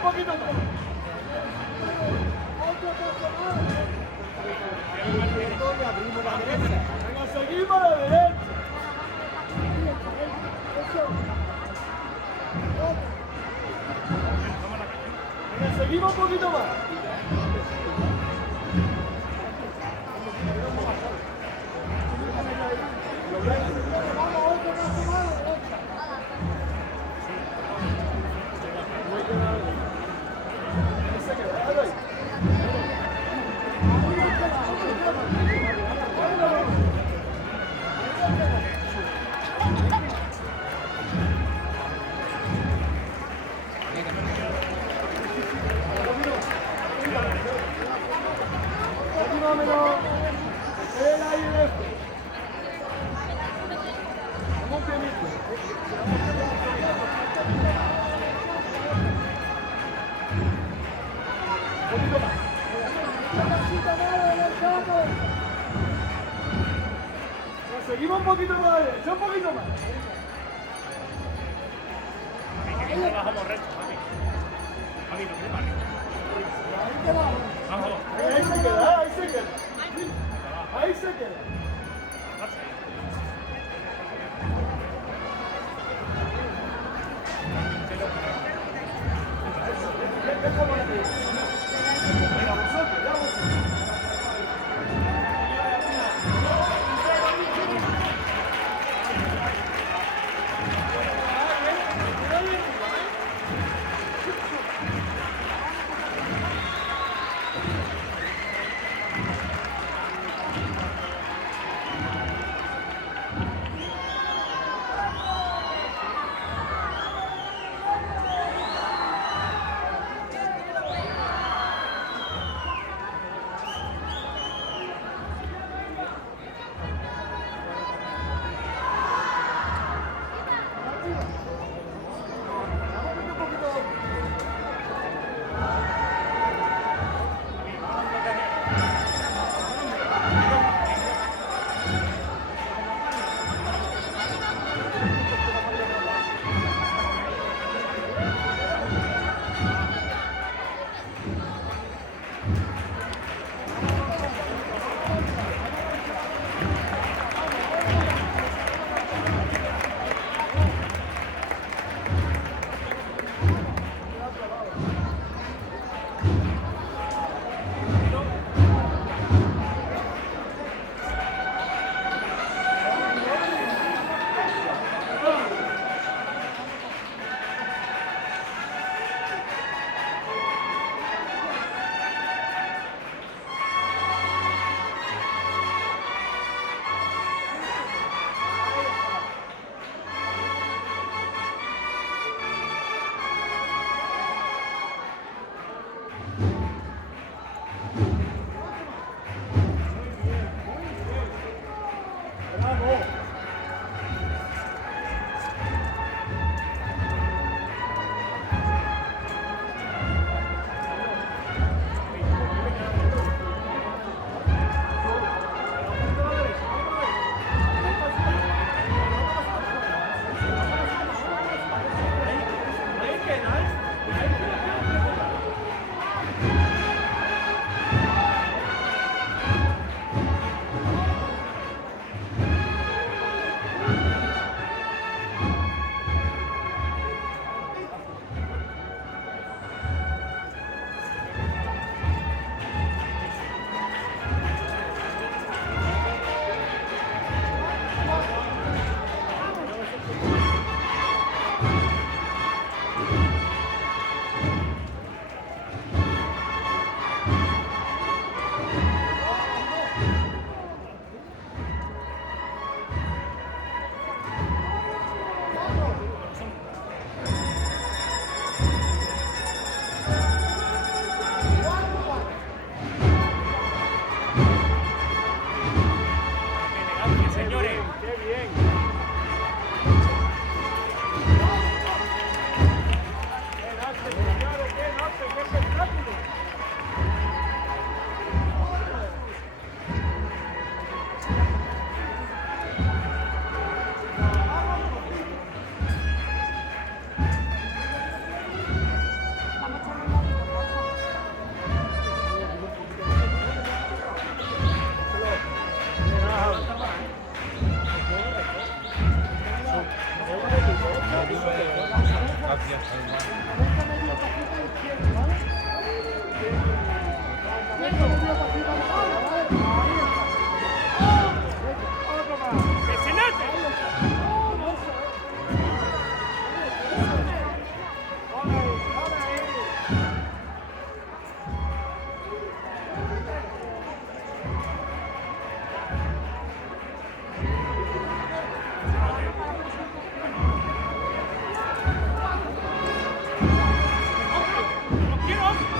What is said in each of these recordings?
un poquito más. Venga, seguimos a la derecha. Venga, seguimos un poquito más. Seguimos un poquito más, un poquito más. No bajamos recto, papi. Papi, no tiene margen. Vamos. Ahí se queda, ahí se queda. Ahí se queda. Venga, vosotros, ya vosotros. Gracias, hermano. ¡Que se note! ¡No quiero!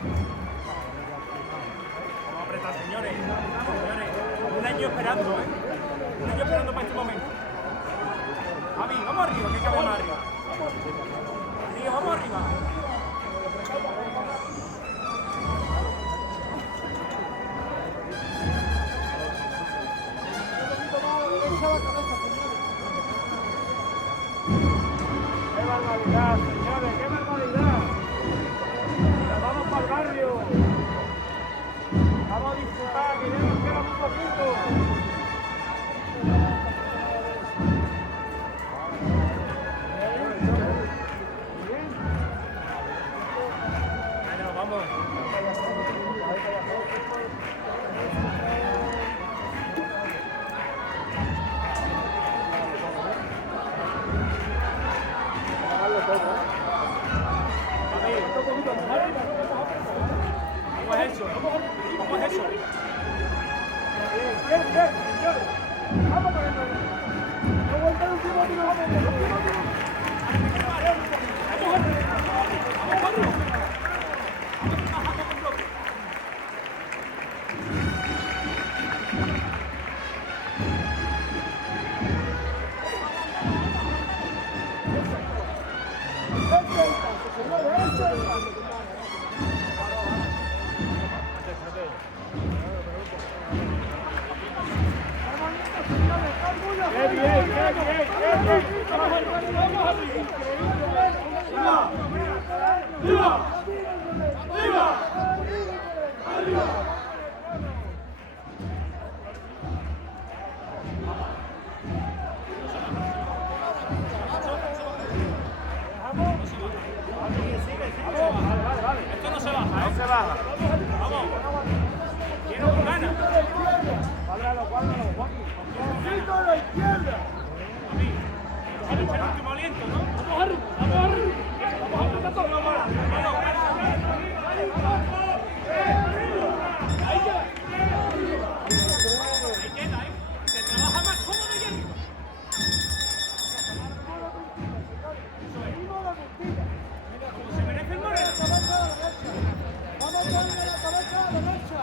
Vamos a apretar, señores. Señores, un año esperando, ¿eh? Un año esperando para este momento. Javi, vamos arriba, que cabe más arriba. Tío, vamos arriba. ¡Qué barbaridad, señores! ¡Qué barbaridad! ¡Vamos para el barrio! ¡Vamos a disfrutar, que ya nos queda muy poquito! Bueno, vamos. ¿Cómo es eso? ¿Cómo es eso? Bien, señores. Vamos para el barrio. No vuelta el último tiro, vamos. ¡Qué bien! ¡Vamos arriba! ¡Arriba! ¡Arriba! Vale. Esto no se baja, ¿eh? No se baja. Vamos. Quiero con ganas. Cuádralo, Joaquín. ¡Poquito a la izquierda! Javi, espera el último aliento, ¿no? ¡Vamos arriba! ¡Vamos a apretar todo! Ahí queda, ¿eh? Se trabaja más cómodo y arriba. Como se merece el Moreno. ¡Vamos a poner la cabeza a la derecha!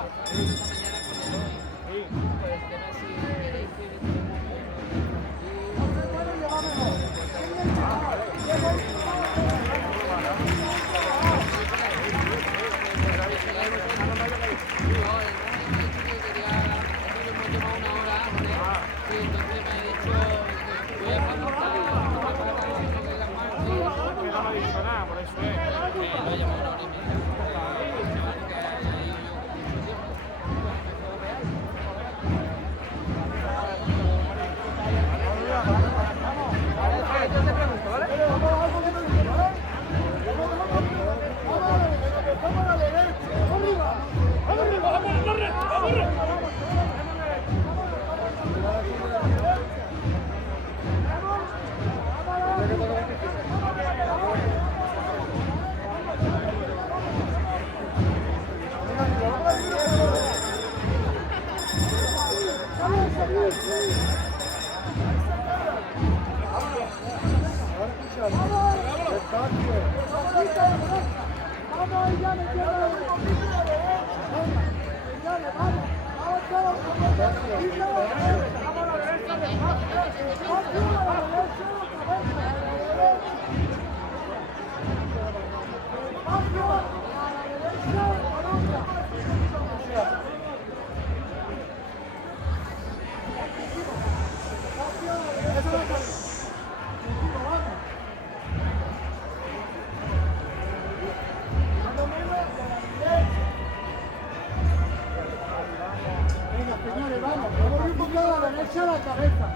Señores, vamos un poco a la derecha a la cabeza.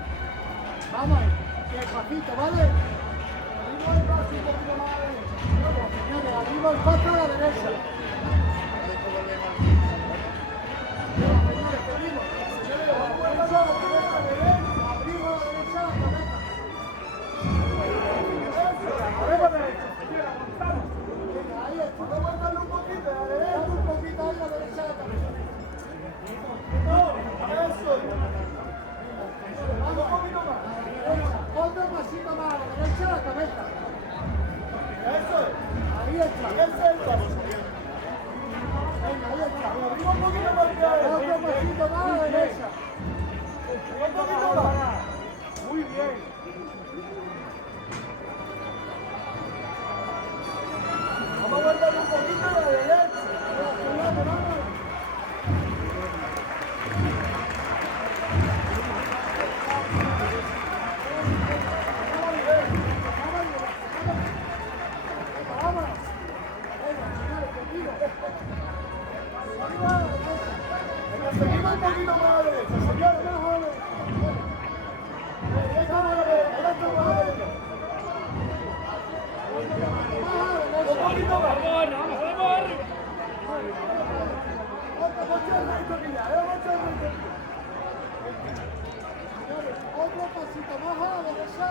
Vamos, despacito, ¿vale? Arriba el paso un poquito más a la derecha. Señores, arriba el paso a la derecha. Señores, seguimos. Arriba a la derecha a la cabeza. Arriba a la derecha. Ahí está. Vamos a darle un poquito a la derecha, un poquito a la derecha a la cabeza. Eso. Vamos un poquito más. Otro pasito más a la derecha a la cabeza. Eso es. Ahí está. Ese es el paso. dale un poquito a la derecha. Vamos, vamos. Vámonos. Venga, señores, conmigo. Venga, seguimos un poquito más a la derecha, señores, más a la derecha. Estamos a la derecha, ahora estamos a la derecha. Un poquito más. Otro pasito más a la derecha,